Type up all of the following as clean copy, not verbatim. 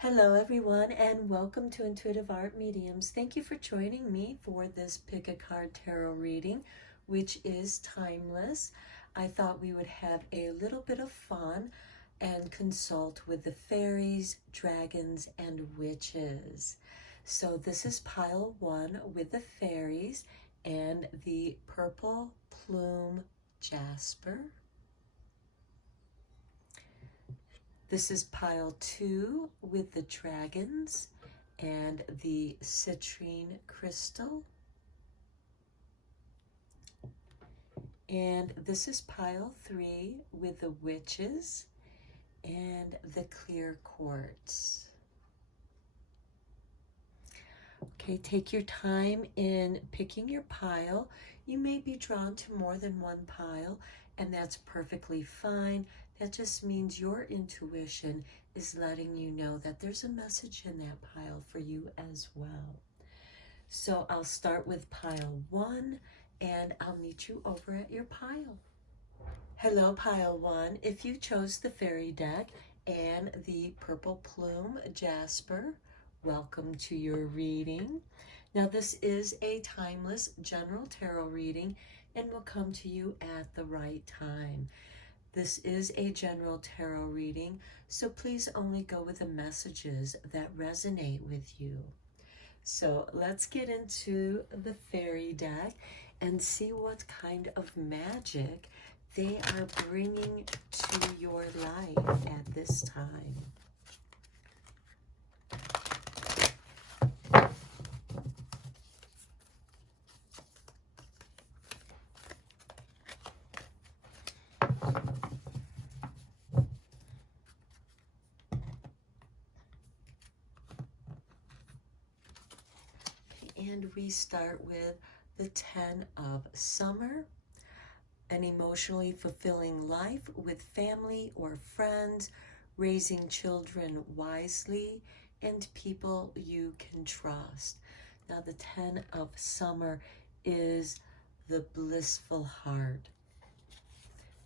Hello everyone, and welcome to Intuitive Art Mediums. Thank you for joining me for this Pick a Card Tarot reading, which is timeless. I thought we would have a little bit of fun and consult with the fairies, dragons, and witches. So this is pile 1 with the fairies and the purple plume jasper. This is pile 2 with the dragons and the citrine crystal. And this is pile 3 with the witches and the clear quartz. Okay, take your time in picking your pile. You may be drawn to more than one pile, and that's perfectly fine. That just means your intuition is letting you know that there's a message in that pile for you as well. So I'll start with pile 1, and I'll meet you over at your pile. Hello, pile 1. If you chose the fairy deck and the purple plume jasper, welcome to your reading. Now, this is a timeless general tarot reading and will come to you at the right time. This is a general tarot reading, so please only go with the messages that resonate with you. So let's get into the fairy deck and see what kind of magic they are bringing to your life at this time. And we start with the 10 of Summer, an emotionally fulfilling life with family or friends, raising children wisely, and people you can trust. Now, the 10 of Summer is the blissful heart.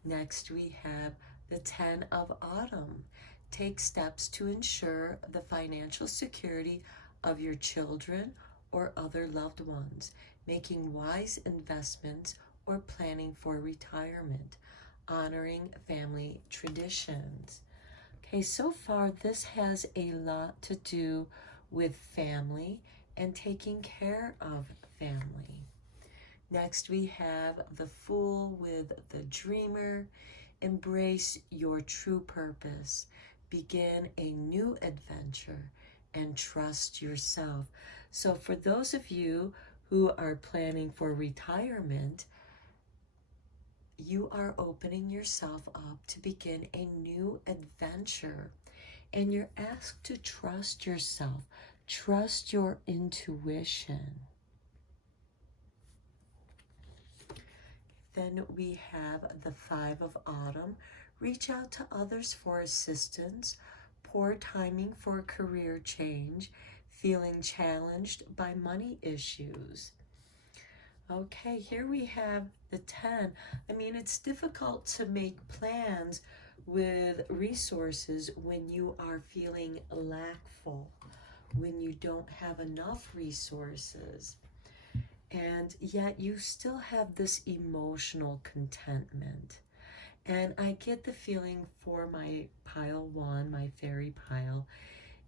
Next, we have the 10 of Autumn. Take steps to ensure the financial security of your children or other loved ones, making wise investments or planning for retirement, honoring family traditions. Okay, so far this has a lot to do with family and taking care of family. Next, we have the Fool with the Dreamer. Embrace your true purpose. Begin a new adventure and trust yourself. So for those of you who are planning for retirement, you are opening yourself up to begin a new adventure. And you're asked to trust yourself. Trust your intuition. Then we have the 5 of Autumn. Reach out to others for assistance. Poor timing for career change. Feeling challenged by money issues. Okay, here we have the 10. I mean, it's difficult to make plans with resources when you are feeling lackful, when you don't have enough resources. And yet you still have this emotional contentment. And I get the feeling for my pile 1, my fairy pile,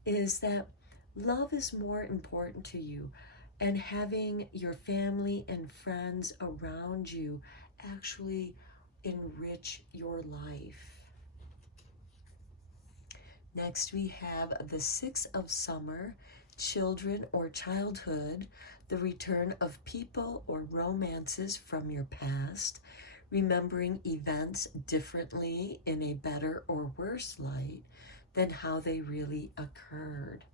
is that love is more important to you, and having your family and friends around you actually enrich your life. Next, we have the 6 of Summer, children or childhood, the return of people or romances from your past, remembering events differently in a better or worse light than how they really occurred.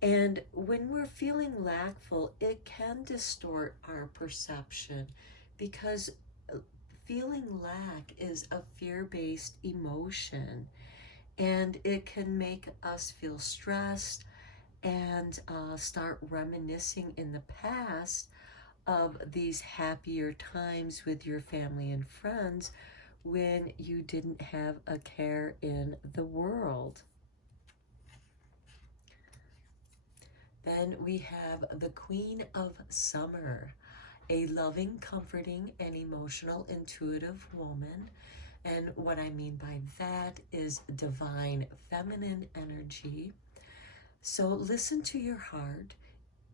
And when we're feeling lackful, it can distort our perception because feeling lack is a fear-based emotion, and it can make us feel stressed and start reminiscing in the past of these happier times with your family and friends when you didn't have a care in the world. Then we have the Queen of Summer, a loving, comforting, and emotional, intuitive woman. And what I mean by that is divine feminine energy. So listen to your heart,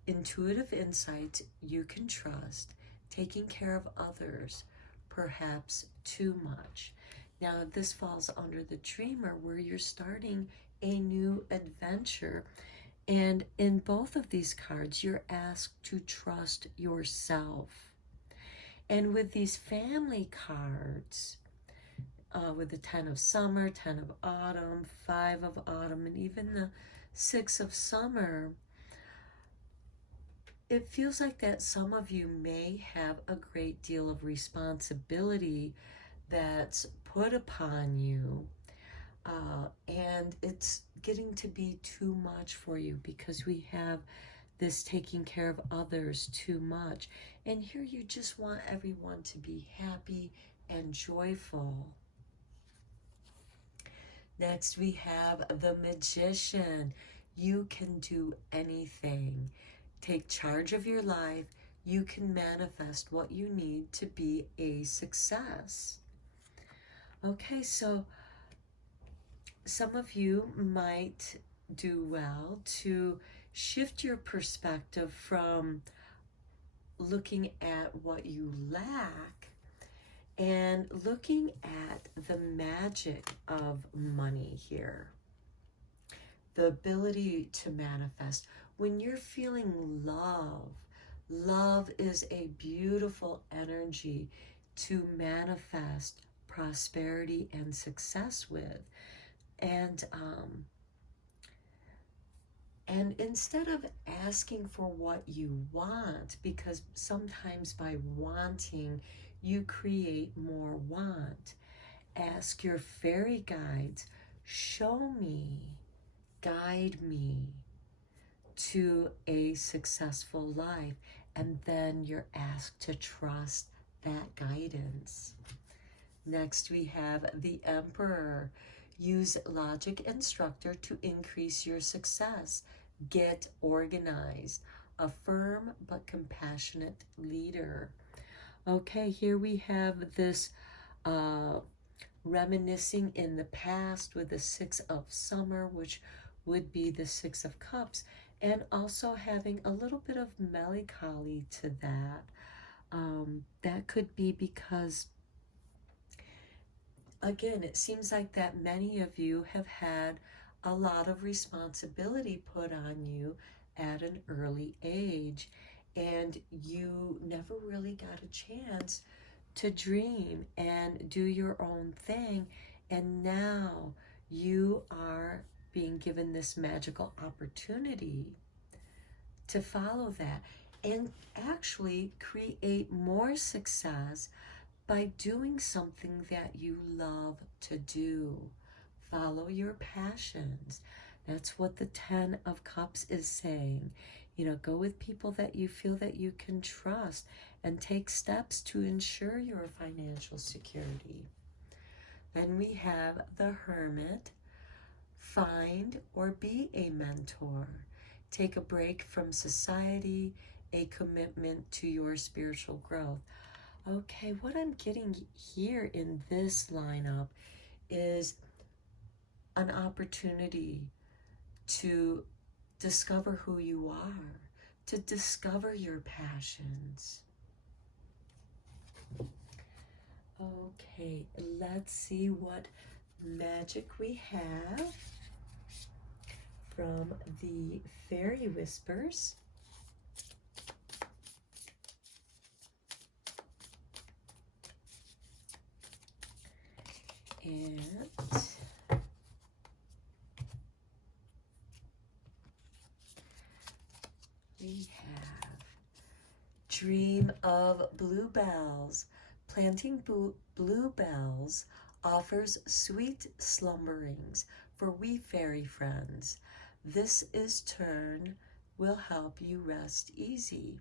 intuitive insights you can trust, taking care of others, perhaps too much. Now, this falls under the dreamer where you're starting a new adventure. And in both of these cards, you're asked to trust yourself. And with these family cards, with the 10 of Summer, 10 of Autumn, 5 of Autumn, and even the 6 of Summer, it feels like that some of you may have a great deal of responsibility that's put upon you, and it's getting to be too much for you because we have this taking care of others too much. And here you just want everyone to be happy and joyful. Next, we have the Magician. You can do anything. Take charge of your life. You can manifest what you need to be a success. Okay, so some of you might do well to shift your perspective from looking at what you lack and looking at the magic of money here. The ability to manifest. When you're feeling love, love is a beautiful energy to manifest prosperity and success with. And instead of asking for what you want, because sometimes by wanting, you create more want. Ask your fairy guides, show me, guide me to a successful life. And then you're asked to trust that guidance. Next, we have the Emperor. Use logic and structure to increase your success. Get organized. A firm but compassionate leader. Okay, here we have this reminiscing in the past with the 6 of Summer, which would be the 6 of Cups, and also having a little bit of melancholy to that. That could be because, again, it seems like that many of you have had a lot of responsibility put on you at an early age, and you never really got a chance to dream and do your own thing. And now you are being given this magical opportunity to follow that and actually create more success by doing something that you love to do. Follow your passions. That's what the 10 of Cups is saying. You know, go with people that you feel that you can trust and take steps to ensure your financial security. Then we have the Hermit. Find or be a mentor. Take a break from society, a commitment to your spiritual growth. Okay, what I'm getting here in this lineup is an opportunity to discover who you are, to discover your passions. Okay, let's see what magic we have from the Fairy Whispers. And we have Dream of Bluebells. Planting bluebells offers sweet slumberings for we fairy friends. This is turn will help you rest easy.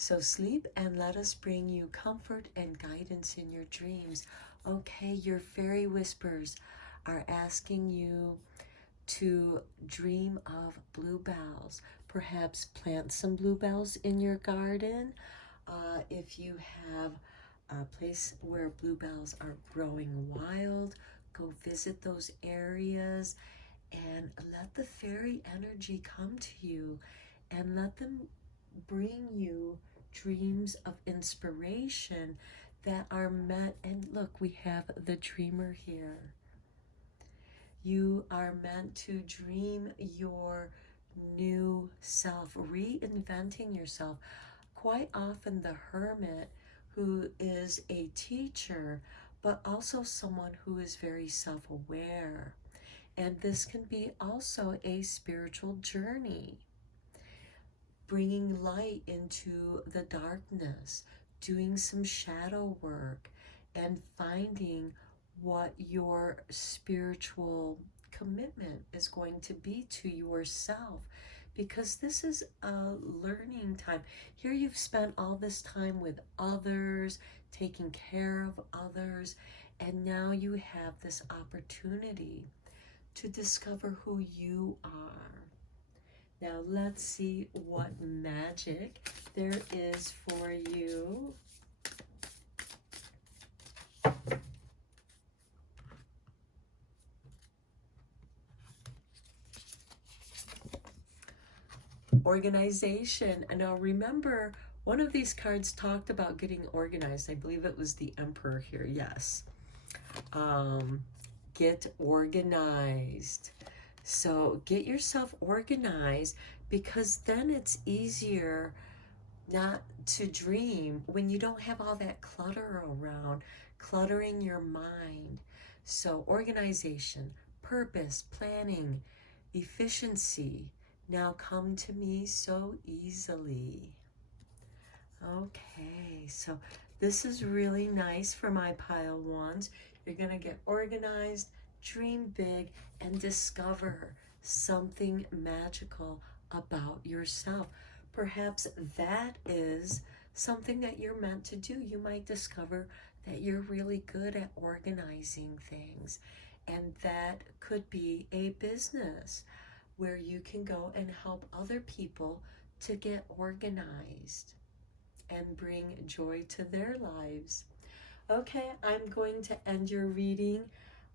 So sleep and let us bring you comfort and guidance in your dreams. Okay, your fairy whispers are asking you to dream of bluebells. Perhaps plant some bluebells in your garden. If you have a place where bluebells are growing wild, go visit those areas and let the fairy energy come to you and let them bring you dreams of inspiration that are meant. And look, we have the dreamer here. You are meant to dream your new self, reinventing yourself. Quite often, the hermit, who is a teacher, but also someone who is very self aware. And this can be also a spiritual journey, bringing light into the darkness, doing some shadow work, and finding what your spiritual commitment is going to be to yourself. Because this is a learning time. Here you've spent all this time with others, taking care of others, and now you have this opportunity to discover who you are. Now let's see what magic there is for you. Organization. And now remember, one of these cards talked about getting organized. I believe it was the Emperor here. Yes. Get organized. So get yourself organized, because then it's easier not to dream when you don't have all that clutter around, cluttering your mind. So organization, purpose, planning, efficiency now come to me so easily. Okay, so this is really nice for my pile ones. You're going to get organized, dream big, and discover something magical about yourself. Perhaps that is something that you're meant to do. You might discover that you're really good at organizing things, and that could be a business where you can go and help other people to get organized and bring joy to their lives. Okay, I'm going to end your reading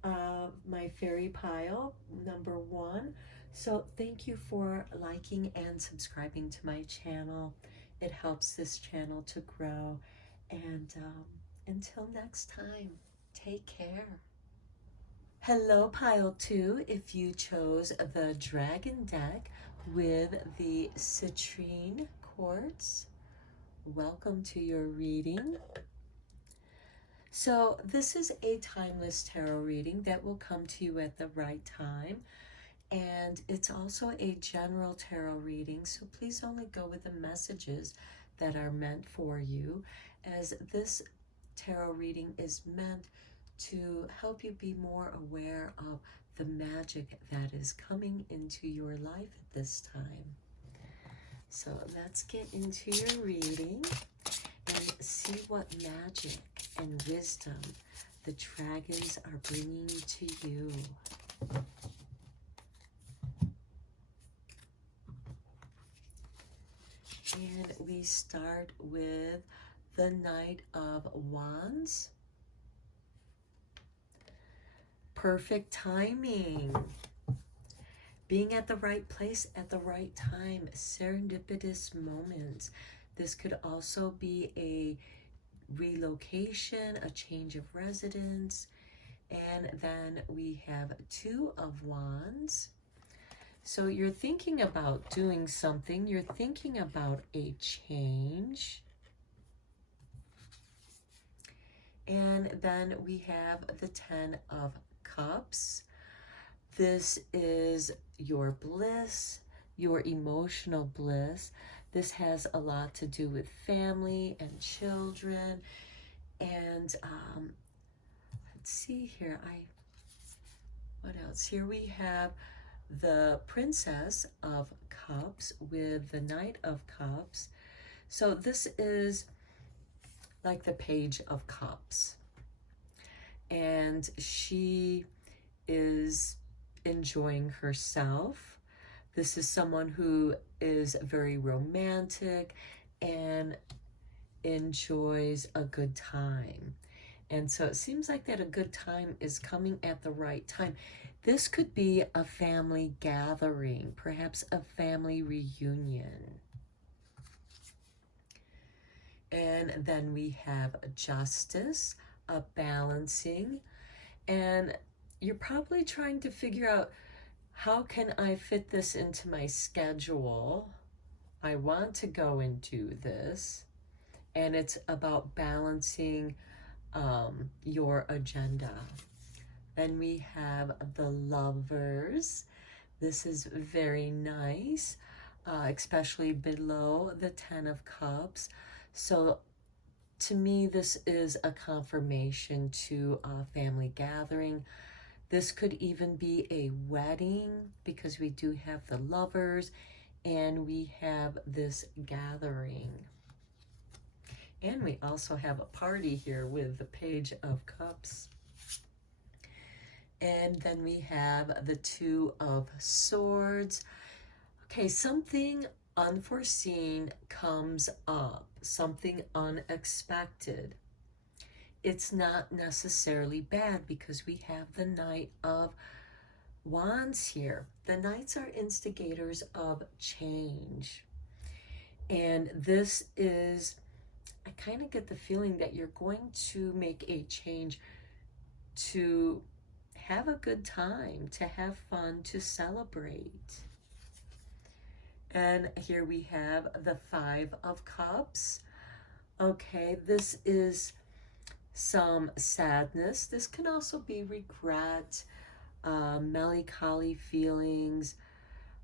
of my fairy pile number 1. So thank you for liking and subscribing to my channel. It helps this channel to grow. And until next time, take care. Hello, pile 2. If you chose the dragon deck with the citrine quartz, welcome to your reading. So this is a timeless tarot reading that will come to you at the right time. And it's also a general tarot reading, so please only go with the messages that are meant for you, as this tarot reading is meant to help you be more aware of the magic that is coming into your life at this time. So let's get into your reading and see what magic and wisdom the dragons are bringing to you. And we start with the Knight of Wands. Perfect timing. Being at the right place at the right time. Serendipitous moments. This could also be a relocation, a change of residence. And then we have Two of Wands. So you're thinking about doing something. You're thinking about a change. And then we have the Ten of Cups. This is your bliss, your emotional bliss. This has a lot to do with family and children. And let's see here. What else? Here we have the Princess of Cups with the Knight of Cups. So this is like the Page of Cups. And she is enjoying herself. This is someone who is very romantic and enjoys a good time. And so it seems like that a good time is coming at the right time. This could be a family gathering, perhaps a family reunion. And then we have justice, a balancing, and you're probably trying to figure out, how can I fit this into my schedule? I want to go and do this. And it's about balancing your agenda. Then we have the Lovers. This is very nice, especially below the Ten of Cups. So to me, this is a confirmation to a family gathering. This could even be a wedding, because we do have the Lovers and we have this gathering. And we also have a party here with the Page of Cups. And then we have the Two of Swords. Okay, something unforeseen comes up, something unexpected. It's not necessarily bad, because we have the Knight of Wands here. The Knights are instigators of change. And this is, I kind of get the feeling that you're going to make a change to have a good time, to have fun, to celebrate. And here we have the Five of Cups. Okay, this is some sadness. This can also be regret, melancholy feelings,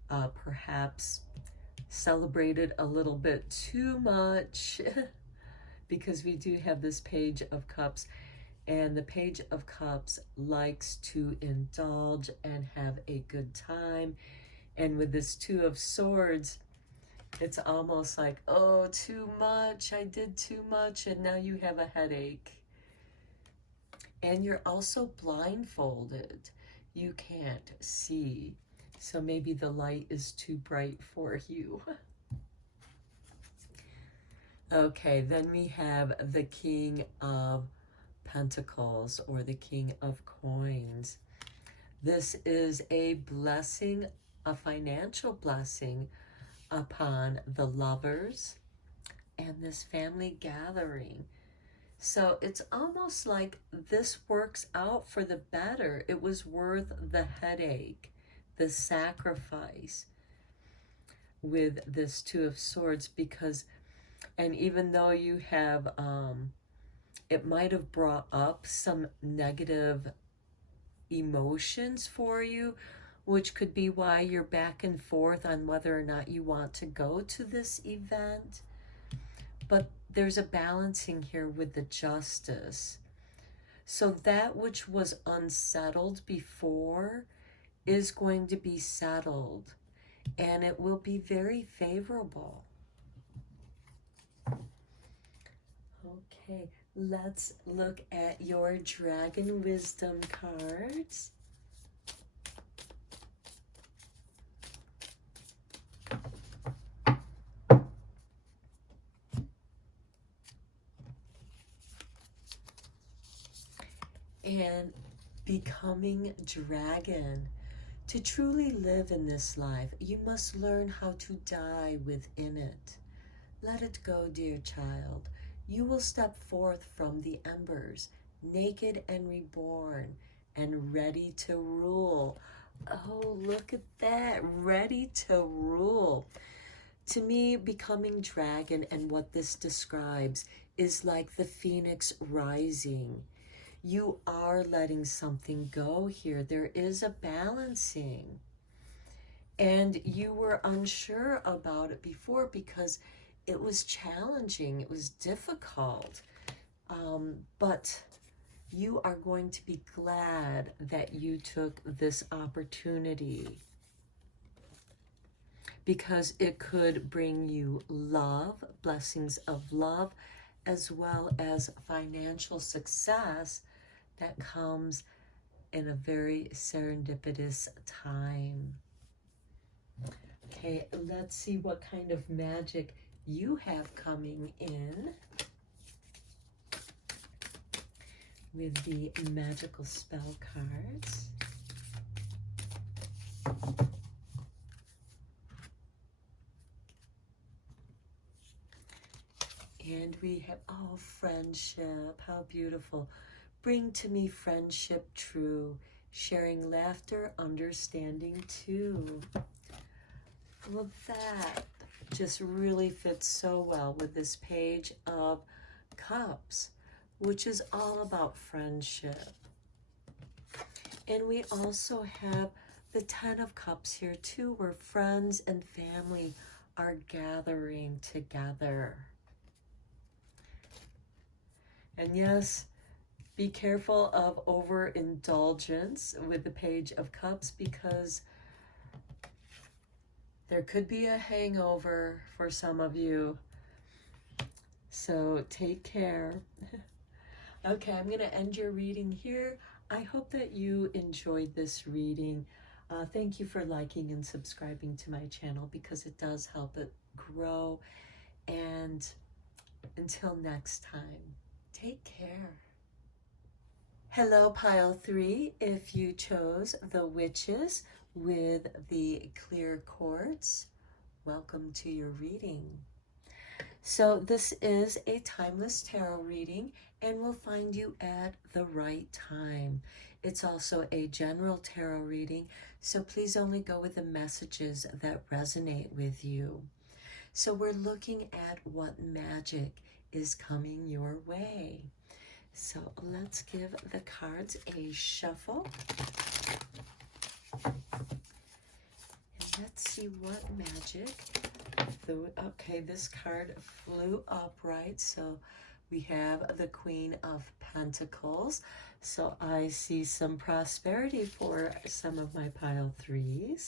perhaps celebrated a little bit too much, because we do have this Page of Cups. And the Page of Cups likes to indulge and have a good time. And with this Two of Swords, it's almost like, oh, too much. I did too much, and now you have a headache. And you're also blindfolded. You can't see. So maybe the light is too bright for you. Okay, then we have the King of Pentacles, or the King of Coins. This is a blessing, a financial blessing upon the Lovers and this family gathering. So it's almost like this works out for the better. It was worth the headache, the sacrifice with this Two of Swords, because, and even though you have, it might have brought up some negative emotions for you, which could be why you're back and forth on whether or not you want to go to this event. But there's a balancing here with the Justice. So that which was unsettled before is going to be settled, and it will be very favorable. Okay, let's look at your Dragon Wisdom cards. And becoming dragon. To truly live in this life, you must learn how to die within it. Let it go, dear child. You will step forth from the embers, naked and reborn, and ready to rule. Oh, look at that, ready to rule. To me, becoming dragon and what this describes is like the phoenix rising. You are letting something go here. There is a balancing. And you were unsure about it before because it was challenging. It was difficult. But you are going to be glad that you took this opportunity. because it could bring you love, blessings of love, as well as financial success that comes in a very serendipitous time. Okay, let's see what kind of magic you have coming in with the magical spell cards. And we have, oh, friendship, how beautiful. Bring to me friendship true, sharing laughter, understanding too. Well, that just really fits so well with this Page of Cups, which is all about friendship. And we also have the Ten of Cups here too, where friends and family are gathering together. And yes, be careful of overindulgence with the Page of Cups, because there could be a hangover for some of you. So take care. Okay, I'm going to end your reading here. I hope that you enjoyed this reading. Thank you for liking and subscribing to my channel, because it does help it grow. And until next time, take care. Hello, Pile 3. If you chose the Witches with the clear quartz, welcome to your reading. So this is a timeless tarot reading and will find you at the right time. It's also a general tarot reading, so please only go with the messages that resonate with you. So we're looking at what magic is coming your way. So let's give the cards a shuffle. And let's see what magic. Okay, this card flew upright, so we have the Queen of Pentacles. So I see some prosperity for some of my Pile 3s.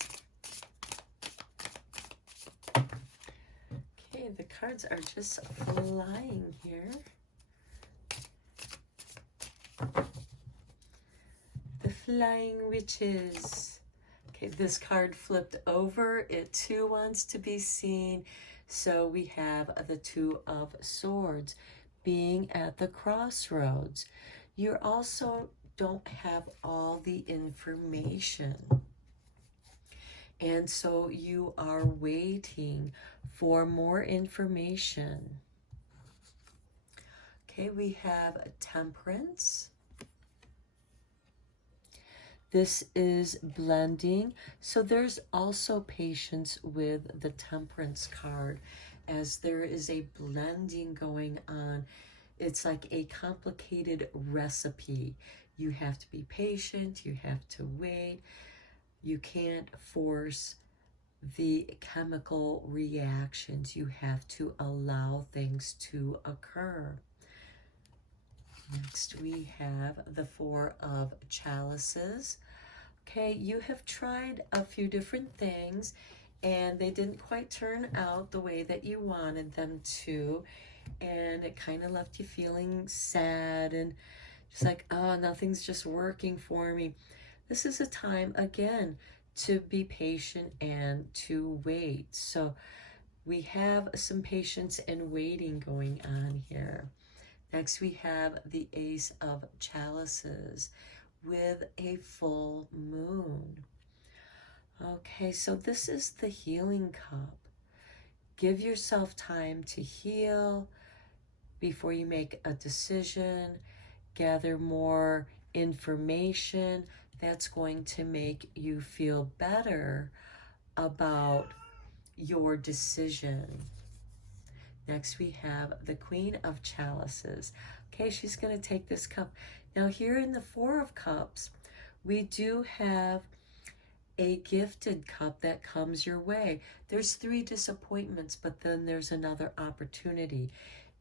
Okay, the cards are just flying here. The Flying Witches. Okay, this card flipped over. It too wants to be seen. So we have the Two of Swords being at the crossroads. You also don't have all the information. And so you are waiting for more information. Okay, we have Temperance. This is blending. So there's also patience with the Temperance card, as there is a blending going on. It's like a complicated recipe. You have to be patient. You have to wait. You can't force the chemical reactions. You have to allow things to occur. Next, we have the Four of Chalices. Okay, you have tried a few different things, and they didn't quite turn out the way that you wanted them to, and it kind of left you feeling sad and just like, oh, nothing's just working for me. This is a time, again, to be patient and to wait. So we have some patience and waiting going on here. Next, we have the Ace of Chalices with a full moon. Okay, so this is the healing cup. Give yourself time to heal before you make a decision. Gather more information that's going to make you feel better about your decision. Next, we have the Queen of Chalices. Okay, she's going to take this cup. Now, here in the Four of Cups, we do have a gifted cup that comes your way. There's 3 disappointments, but then there's another opportunity.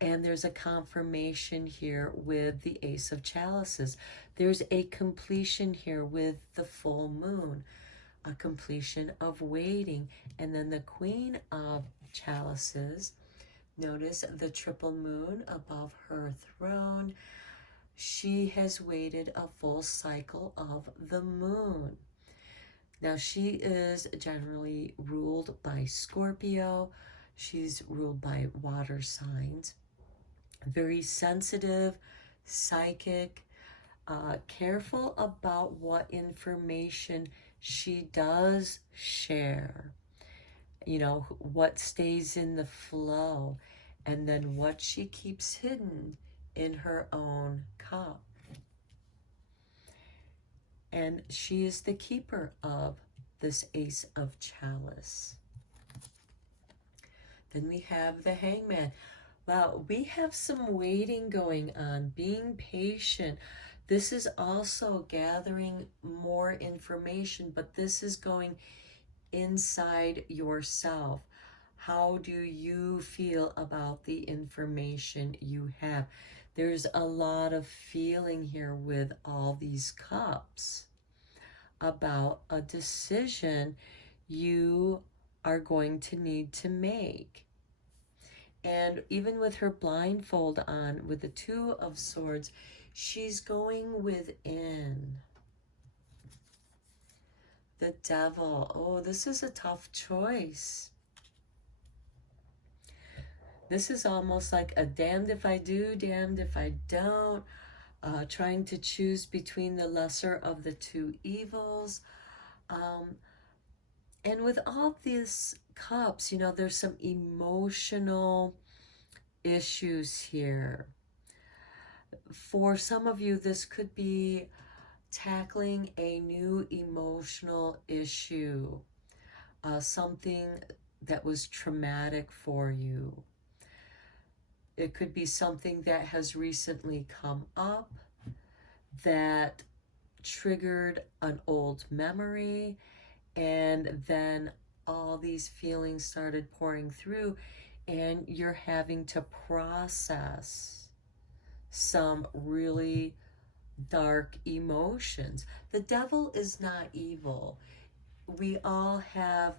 And there's a confirmation here with the Ace of Chalices. There's a completion here with the full moon. a completion of waiting. And then the Queen of Chalices, notice the triple moon above her throne. She has waited a full cycle of the moon. Now, she is generally ruled by Scorpio. She's ruled by water signs. Very sensitive, psychic, careful about what information she does share. You know, what stays in the flow, and then what she keeps hidden in her own cup. And she is the keeper of this Ace of Chalice. Then we have the Hangman. Wow, we have some waiting going on, being patient. This is also gathering more information, but this is going inside yourself. How do you feel about the information you have? There's a lot of feeling here with all these cups about a decision you are going to need to make. And even with her blindfold on, with the Two of Swords, she's going within. The Devil. Oh, this is a tough choice. This is almost like a damned if I do, damned if I don't. Trying to choose between the lesser of the two evils. And with all these cups, you know, there's some emotional issues here. For some of you, this could be tackling a new emotional issue, something that was traumatic for you. It could be something that has recently come up that triggered an old memory, and then all these feelings started pouring through, and you're having to process some really dark emotions. The devil is not evil. We all have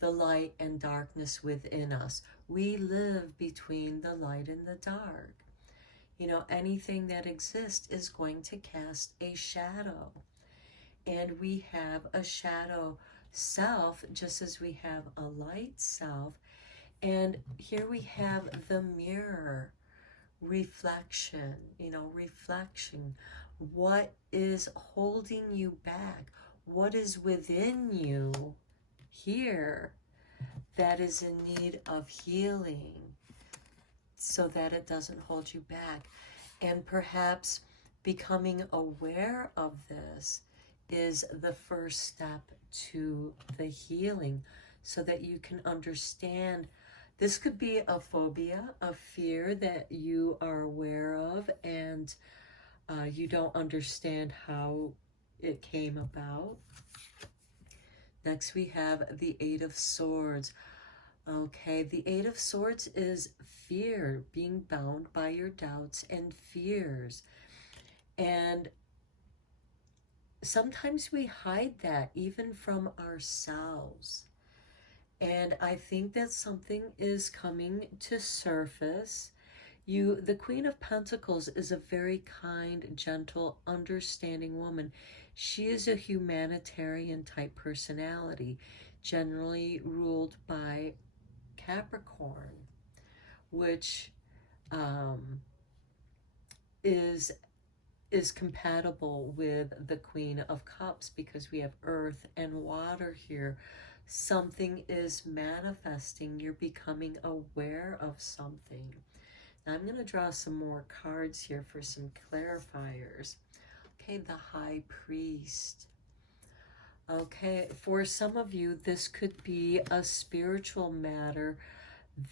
the light and darkness within us. We live between the light and the dark. You know, anything that exists is going to cast a shadow. And we have a shadow self just as we have a light self. And here we have the mirror, reflection, you know, reflection. What is holding you back? What is within you here that is in need of healing so that it doesn't hold you back? And perhaps becoming aware of this is the first step to the healing, so that you can understand. This could be a phobia, a fear that you are aware of, and you don't understand how it came about. Next, we have the Eight of Swords. Okay, the Eight of Swords is fear, being bound by your doubts and fears. And sometimes we hide that even from ourselves. And I think that something is coming to surface. The Queen of Pentacles is a very kind, gentle, understanding woman. She is a humanitarian type personality, generally ruled by Capricorn, which is compatible with the Queen of Cups, because we have earth and water here. Something is manifesting. You're becoming aware of something. Now I'm going to draw some more cards here for some clarifiers. Okay, the High Priest. Okay, for some of you, this could be a spiritual matter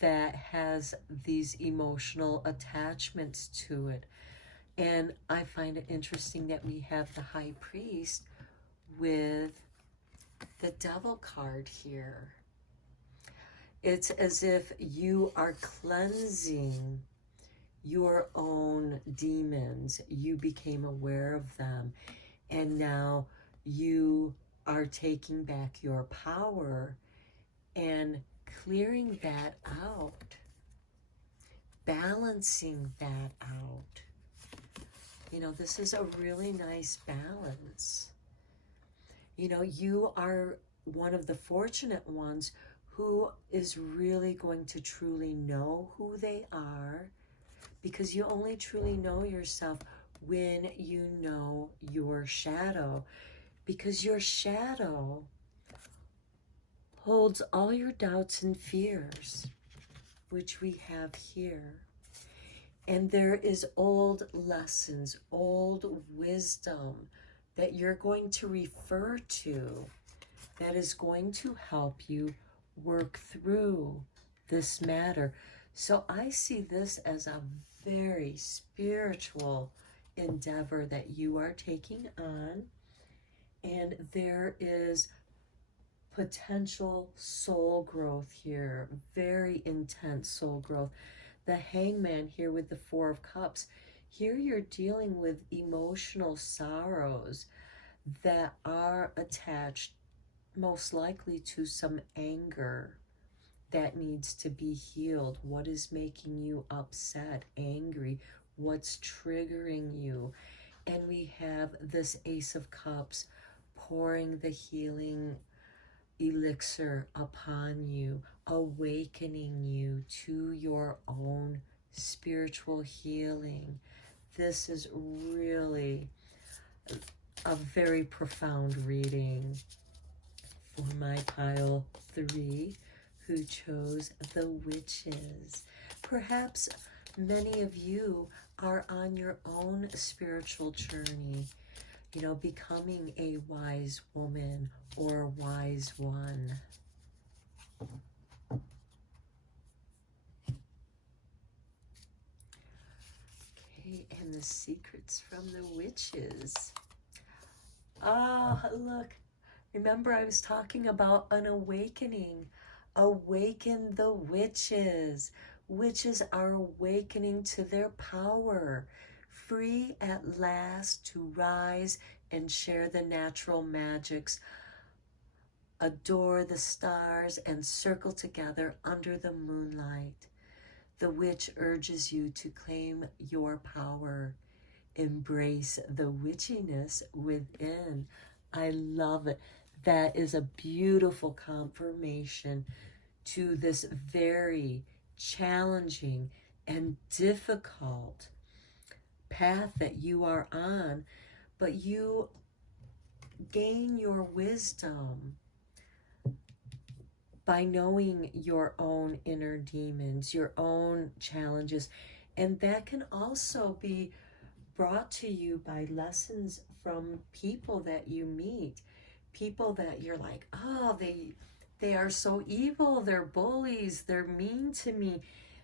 that has these emotional attachments to it. And I find it interesting that we have the High Priest with the Devil card here. It's as if you are cleansing your own demons. You became aware of them, and now you are taking back your power and clearing that out, balancing that out. You know, this is a really nice balance. You know, you are one of the fortunate ones who is really going to truly know who they are, because you only truly know yourself when you know your shadow, because your shadow holds all your doubts and fears, which we have here. And there is old lessons, old wisdom that you're going to refer to that is going to help you work through this matter. So I see this as a very spiritual endeavor that you are taking on. And there is potential soul growth here, very intense soul growth. The Hangman here with the Four of Cups. Here you're dealing with emotional sorrows that are attached most likely to some anger that needs to be healed. What is making you upset, angry? What's triggering you? And we have this Ace of Cups pouring the healing elixir upon you, awakening you to your own spiritual healing. This is really a very profound reading for my pile 3 who chose the Witches. Perhaps many of you are on your own spiritual journey, you know, becoming a wise woman or wise one. Okay, and the secrets from the Witches. Ah, look. Remember, I was talking about an awakening. Awaken the witches. Witches are awakening to their power, free at last to rise and share the natural magics, adore the stars, and circle together under the moonlight. The witch urges you to claim your power. Embrace the witchiness within. I love it. That is a beautiful confirmation to this very challenging and difficult path that you are on, but you gain your wisdom by knowing your own inner demons, your own challenges, and that can also be brought to you by lessons from people that you meet, people that you're like, oh, they are so evil, they're bullies, they're mean to me,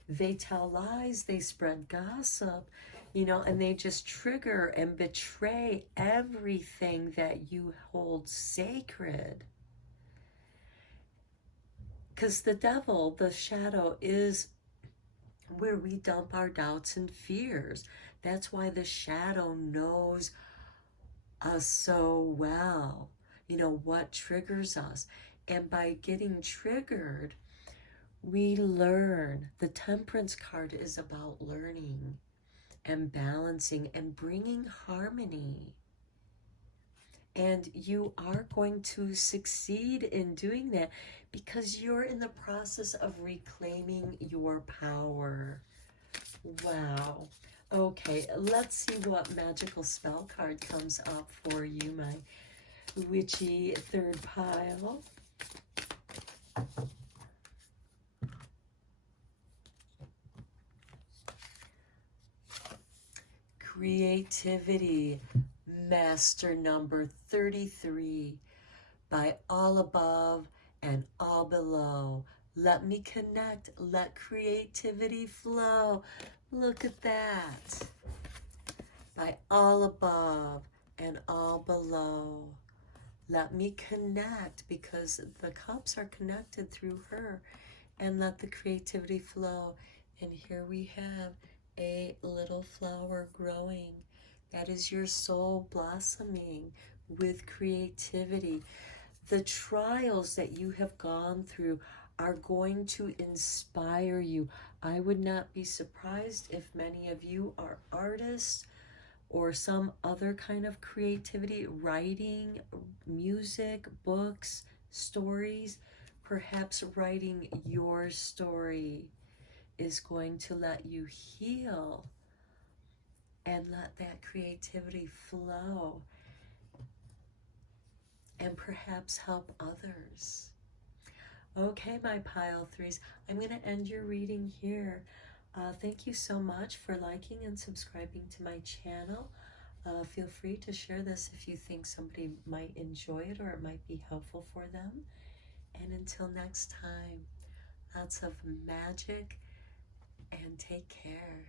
they tell lies, they spread gossip, you know, and they just trigger and betray everything that you hold sacred. Because the devil, the shadow, is where we dump our doubts and fears. That's why the shadow knows us so well, you know, what triggers us. And by getting triggered, we learn. The Temperance card is about learning and balancing and bringing harmony. And you are going to succeed in doing that because you're in the process of reclaiming your power. Wow. Okay, let's see what magical spell card comes up for you, my witchy third pile. Creativity, master number 33. By all above and all below, let me connect, let creativity flow. Look at that. By all above and all below, let me connect, because the cups are connected through her, and let the creativity flow. And here we have a little flower growing. That is your soul blossoming with creativity. The trials that you have gone through are going to inspire you. I would not be surprised if many of you are artists or some other kind of creativity, writing, music, books, stories. Perhaps writing your story is going to let you heal and let that creativity flow and perhaps help others. Okay, my pile threes, I'm going to end your reading here. Thank you so much for liking and subscribing to my channel. Feel free to share this if you think somebody might enjoy it or it might be helpful for them. And until next time, lots of magic and take care.